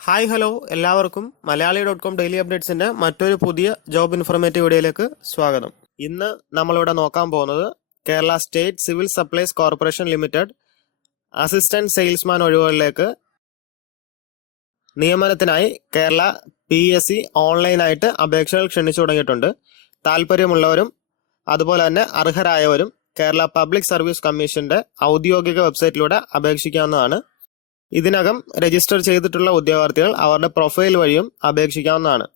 Hi hello. എല്ലാവർക്കും Malayali dot com daily അപ്ഡേറ്റ്സിന്റെ മറ്റൊരു പുതിയ ജോബ് ഇൻഫർമേറ്റീവ് വീഡിയോയിലേക്ക് സ്വാഗതം. ഇന്ന് നമ്മളിവിടെ നോക്കാൻ പോകുന്നത് Kerala state civil supplies corporation limited assistant salesman ഒഴിവുകളിലേക്ക് നിയമനത്തിനായി കേരള പി എസ് സി ഓൺലൈനായിട്ട് അപേക്ഷകൾ ക്ഷണിച്ചു തുടങ്ങിയിട്ടുണ്ട്. താല്പര്യമുള്ളവരും അതുപോലെ തന്നെ അർഹരായവരും കേരള പബ്ലിക് സർവീസ് കമ്മീഷന്റെ ഔദ്യോഗിക വെബ്സൈറ്റിലൂടെ അപേക്ഷിക്കാവുന്നതാണ്. ഇതിനകം രജിസ്റ്റർ ചെയ്തിട്ടുള്ള ഉദ്യോഗാർത്ഥികൾ അവരുടെ പ്രൊഫൈൽ വഴിയും അപേക്ഷിക്കാവുന്നതാണ്.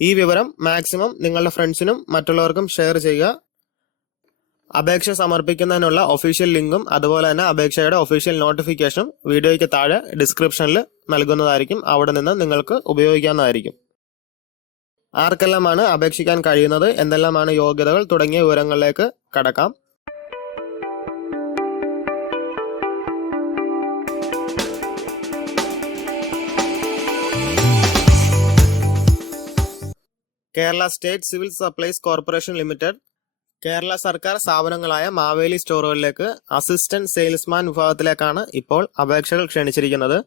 ഈ വിവരം മാക്സിമം നിങ്ങളുടെ ഫ്രണ്ട്സിനും മറ്റുള്ളവർക്കും ഷെയർ ചെയ്യുക. അപേക്ഷ സമർപ്പിക്കുന്നതിനുള്ള ഒഫീഷ്യൽ ലിങ്കും അതുപോലെ തന്നെ അപേക്ഷയുടെ ഒഫീഷ്യൽ നോട്ടിഫിക്കേഷനും വീഡിയോയ്ക്ക് താഴെ ഡിസ്ക്രിപ്ഷനിൽ നൽകുന്നതായിരിക്കും. അവിടെ നിന്ന് നിങ്ങൾക്ക് ഉപയോഗിക്കാവുന്നതായിരിക്കും. ആർക്കെല്ലാമാണ് അപേക്ഷിക്കാൻ കഴിയുന്നത്? എന്തെല്ലാമാണ് യോഗ്യതകൾ? തുടങ്ങിയ വിവരങ്ങളിലേക്ക് കടക്കാം. Kerala state civil supplies corporation limited Kerala സർക്കാർ സ്ഥാപനങ്ങളായ മാവേലി സ്റ്റോറുകളിലേക്ക് അസിസ്റ്റന്റ് സെയിൽസ്മാൻ വിഭാഗത്തിലേക്കാണ് ഇപ്പോൾ അപേക്ഷകൾ ക്ഷണിച്ചിരിക്കുന്നത്.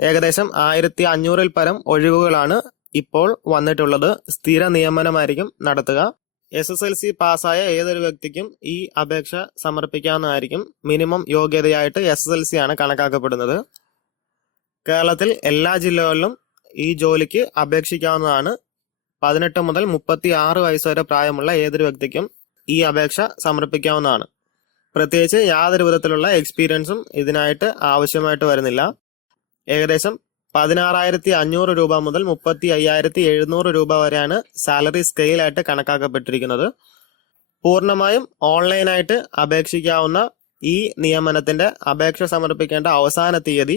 ഏകദേശം ആയിരത്തി അഞ്ഞൂറിൽ പരം ഒഴിവുകളാണ് ഇപ്പോൾ വന്നിട്ടുള്ളത്. സ്ഥിര നിയമനമായിരിക്കും നടത്തുക. എസ് എസ് എൽ സി പാസ്സായ ഏതൊരു വ്യക്തിക്കും ഈ അപേക്ഷ സമർപ്പിക്കാവുന്നതായിരിക്കും. മിനിമം യോഗ്യതയായിട്ട് എസ് എസ് എൽ സി ആണ് കണക്കാക്കപ്പെടുന്നത്. കേരളത്തിൽ എല്ലാ ജില്ലകളിലും ഈ ജോലിക്ക് അപേക്ഷിക്കാവുന്നതാണ് പതിനെട്ട് മുതൽ മുപ്പത്തി ആറ് വയസ്സ് വരെ പ്രായമുള്ള ഏതൊരു വ്യക്തിക്കും ഈ അപേക്ഷ സമർപ്പിക്കാവുന്നതാണ്. പ്രത്യേകിച്ച് യാതൊരു വിധത്തിലുള്ള എക്സ്പീരിയൻസും ഇതിനായിട്ട് ആവശ്യമായിട്ട് വരുന്നില്ല. ഏകദേശം പതിനാറായിരത്തി അഞ്ഞൂറ് രൂപ മുതൽ മുപ്പത്തി അയ്യായിരത്തി എഴുന്നൂറ് രൂപ വരെയാണ് സാലറി സ്കെയിലായിട്ട് കണക്കാക്കപ്പെട്ടിരിക്കുന്നത്. പൂർണമായും ഓൺലൈനായിട്ട് അപേക്ഷിക്കാവുന്ന ഈ നിയമനത്തിന്റെ അപേക്ഷ സമർപ്പിക്കേണ്ട അവസാന തീയതി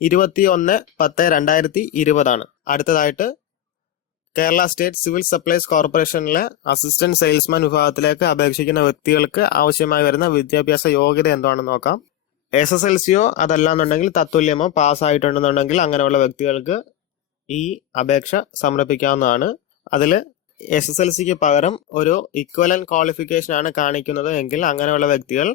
ഇരുപത്തി ഒന്ന് പത്ത് രണ്ടായിരത്തി ഇരുപതാണ് അടുത്തതായിട്ട് കേരള സ്റ്റേറ്റ് സിവിൽ സപ്ലൈസ് കോർപ്പറേഷനിലെ അസിസ്റ്റന്റ് സെയിൽസ്മാൻ വിഭാഗത്തിലേക്ക് അപേക്ഷിക്കുന്ന വ്യക്തികൾക്ക് ആവശ്യമായി വരുന്ന വിദ്യാഭ്യാസ യോഗ്യത എന്താണെന്ന് നോക്കാം. എസ് എസ് എൽ സിയോ അതല്ലാന്നുണ്ടെങ്കിൽ തത്തുല്യമോ പാസ്സായിട്ടുണ്ടെന്നുണ്ടെങ്കിൽ അങ്ങനെയുള്ള വ്യക്തികൾക്ക് ഈ അപേക്ഷ സമർപ്പിക്കാവുന്നതാണ്. അതിൽ എസ് എസ് എൽ സിക്ക് പകരം ഒരു ഇക്വലൻ ക്വാളിഫിക്കേഷൻ ആണ് കാണിക്കുന്നത് എങ്കിൽ അങ്ങനെയുള്ള വ്യക്തികൾ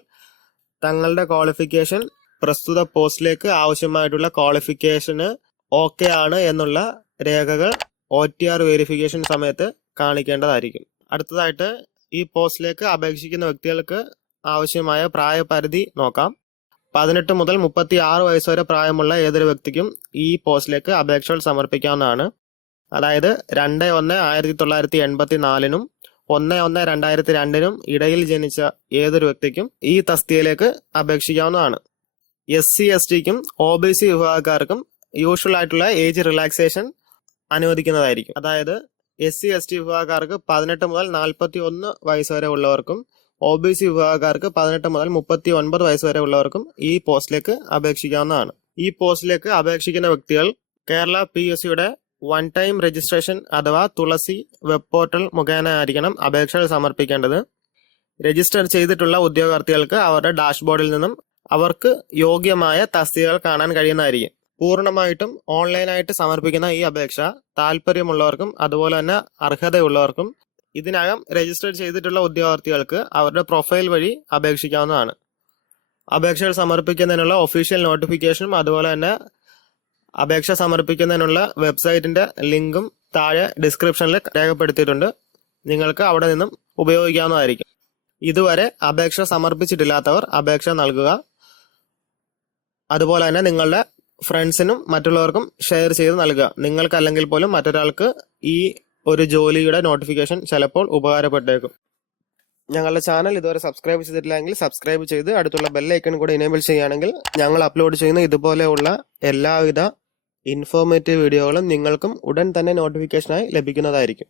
തങ്ങളുടെ ക്വാളിഫിക്കേഷൻ പ്രസ്തുത പോസ്റ്റിലേക്ക് ആവശ്യമായിട്ടുള്ള ക്വാളിഫിക്കേഷന് ഓക്കെ ആണ് എന്നുള്ള രേഖകൾ ഒ ടി ആർ വെരിഫിക്കേഷൻ സമയത്ത് കാണിക്കേണ്ടതായിരിക്കും. അടുത്തതായിട്ട് ഈ പോസ്റ്റിലേക്ക് അപേക്ഷിക്കുന്ന വ്യക്തികൾക്ക് ആവശ്യമായ പ്രായപരിധി നോക്കാം. പതിനെട്ട് മുതൽ മുപ്പത്തി ആറ് വയസ്സ് വരെ പ്രായമുള്ള ഏതൊരു വ്യക്തിക്കും ഈ പോസ്റ്റിലേക്ക് അപേക്ഷകൾ സമർപ്പിക്കാവുന്നതാണ്. അതായത് രണ്ട് ഒന്ന് ആയിരത്തി തൊള്ളായിരത്തി എൺപത്തി നാലിനും ഒന്ന് ഒന്ന് രണ്ടായിരത്തി രണ്ടിനും ഇടയിൽ ജനിച്ച ഏതൊരു വ്യക്തിക്കും ഈ തസ്തികയിലേക്ക് അപേക്ഷിക്കാവുന്നതാണ്. എസ് സി എസ് ടിക്കും ഒ ബി സി വിഭാഗക്കാർക്കും യൂഷ്വൽ ആയിട്ടുള്ള ഏജ് റിലാക്സേഷൻ അനുവദിക്കുന്നതായിരിക്കും. അതായത് എസ് സി എസ് ടി വിഭാഗക്കാർക്ക് പതിനെട്ട് മുതൽ നാൽപ്പത്തി ഒന്ന് വയസ്സ് വരെ ഉള്ളവർക്കും ഒ ബി സി വിഭാഗക്കാർക്ക് പതിനെട്ട് മുതൽ മുപ്പത്തി ഒൻപത് വയസ്സ് വരെ ഉള്ളവർക്കും ഈ പോസ്റ്റിലേക്ക് അപേക്ഷിക്കാവുന്നതാണ്. ഈ പോസ്റ്റിലേക്ക് അപേക്ഷിക്കുന്ന വ്യക്തികൾ കേരള പി എസ് സിയുടെ വൺ ടൈം രജിസ്ട്രേഷൻ അഥവാ തുളസി വെബ് പോർട്ടൽ മുഖേന ആയിരിക്കണം അപേക്ഷകൾ സമർപ്പിക്കേണ്ടത്. രജിസ്റ്റർ ചെയ്തിട്ടുള്ള ഉദ്യോഗാർത്ഥികൾക്ക് അവരുടെ ഡാഷ്ബോർഡിൽ നിന്നും അവർക്ക് യോഗ്യമായ തസ്തികകൾ കാണാൻ കഴിയുന്നതായിരിക്കും. പൂർണമായിട്ടും ഓൺലൈനായിട്ട് സമർപ്പിക്കുന്ന ഈ അപേക്ഷ താല്പര്യമുള്ളവർക്കും അതുപോലെ തന്നെ അർഹതയുള്ളവർക്കും ഇതിനകം രജിസ്റ്റർ ചെയ്തിട്ടുള്ള ഉദ്യോഗാർത്ഥികൾക്ക് അവരുടെ പ്രൊഫൈൽ വഴി അപേക്ഷിക്കാവുന്നതാണ്. അപേക്ഷകൾ സമർപ്പിക്കുന്നതിനുള്ള ഒഫീഷ്യൽ നോട്ടിഫിക്കേഷനും അതുപോലെ തന്നെ അപേക്ഷ സമർപ്പിക്കുന്നതിനുള്ള വെബ്സൈറ്റിന്റെ ലിങ്കും താഴെ ഡിസ്ക്രിപ്ഷനിൽ രേഖപ്പെടുത്തിയിട്ടുണ്ട്. നിങ്ങൾക്ക് അവിടെ നിന്നും ഉപയോഗിക്കാവുന്നതായിരിക്കും. ഇതുവരെ അപേക്ഷ സമർപ്പിച്ചിട്ടില്ലാത്തവർ അപേക്ഷ നൽകുക. അതുപോലെ തന്നെ നിങ്ങളുടെ ഫ്രണ്ട്സിനും മറ്റുള്ളവർക്കും ഷെയർ ചെയ്ത് നൽകുക. നിങ്ങൾക്ക് അല്ലെങ്കിൽ പോലും മറ്റൊരാൾക്ക് ഈ ഒരു ജോലിയുടെ നോട്ടിഫിക്കേഷൻ ചിലപ്പോൾ ഉപകാരപ്പെട്ടേക്കും. ഞങ്ങളുടെ ചാനൽ ഇതുവരെ സബ്സ്ക്രൈബ് ചെയ്തിട്ടില്ലെങ്കിൽ സബ്സ്ക്രൈബ് ചെയ്ത് അടുത്തുള്ള ബെല്ലൈക്കൺ കൂടെ ഇനേബിൾ ചെയ്യുകയാണെങ്കിൽ ഞങ്ങൾ അപ്ലോഡ് ചെയ്യുന്ന ഇതുപോലെയുള്ള എല്ലാവിധ ഇൻഫോർമേറ്റീവ് വീഡിയോകളും നിങ്ങൾക്കും ഉടൻ തന്നെ നോട്ടിഫിക്കേഷനായി ലഭിക്കുന്നതായിരിക്കും.